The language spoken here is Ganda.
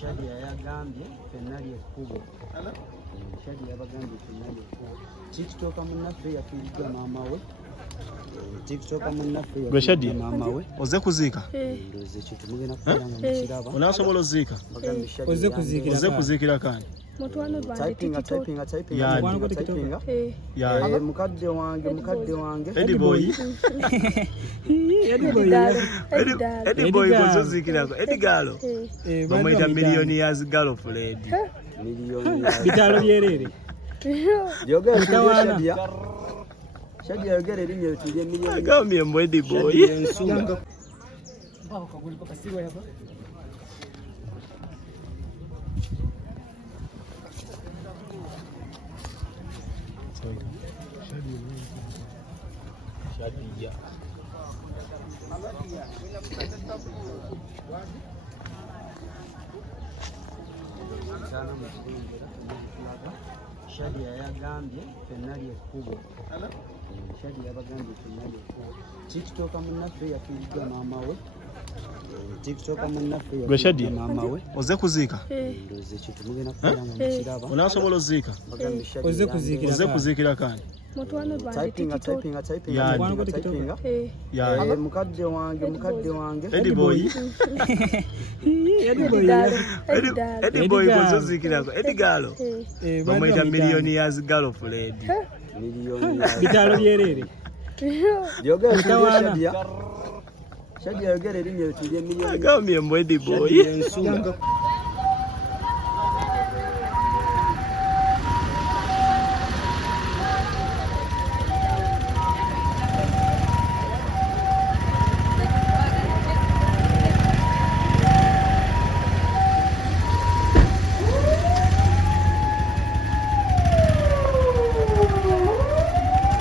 Shadia yagambye fenali ekkubo. Shadia yabagambye fenali ekkubo. TikTok munnaffe yafiiriddwa maama we. TikTok munnaffe yafiiriddwa maama we. Oze kuziika? Ndoze kintu mugenda kubeera nga mukiraba. Onaasobola oziika? Oze kuziikira. Oze kuziikira kani? Mukadde wange Eddie Boy. Eddie Boy gozoziikirako. Eddie Galo bamuyita millionaires girlfriend. Bitalo byerere. Shadia yogera erinnya lye millionaires. Agambye mbu Eddie Boy. Shadia yagambye fenali ekkubo. Shadia yabagambye fenali ekkubo. TikTok munnaffe yafiiriddwa maama we. TikTok munnaffe yafiiriddwa maama we. Oze kuziika? Ndoze kintu mugenda kubeera nga mukiraba. Onaasobola oziika? Oze kuziikira. Oze kuziikira kani? Mukadde wange Eddie Boy. Eddie Boy gozoziikirako. Eddie Galo bamuyita millionaires girlfriend. Bitalo byerere. Shadia yogera erinnya lye millionaires. Agambye mbu Eddie Boy.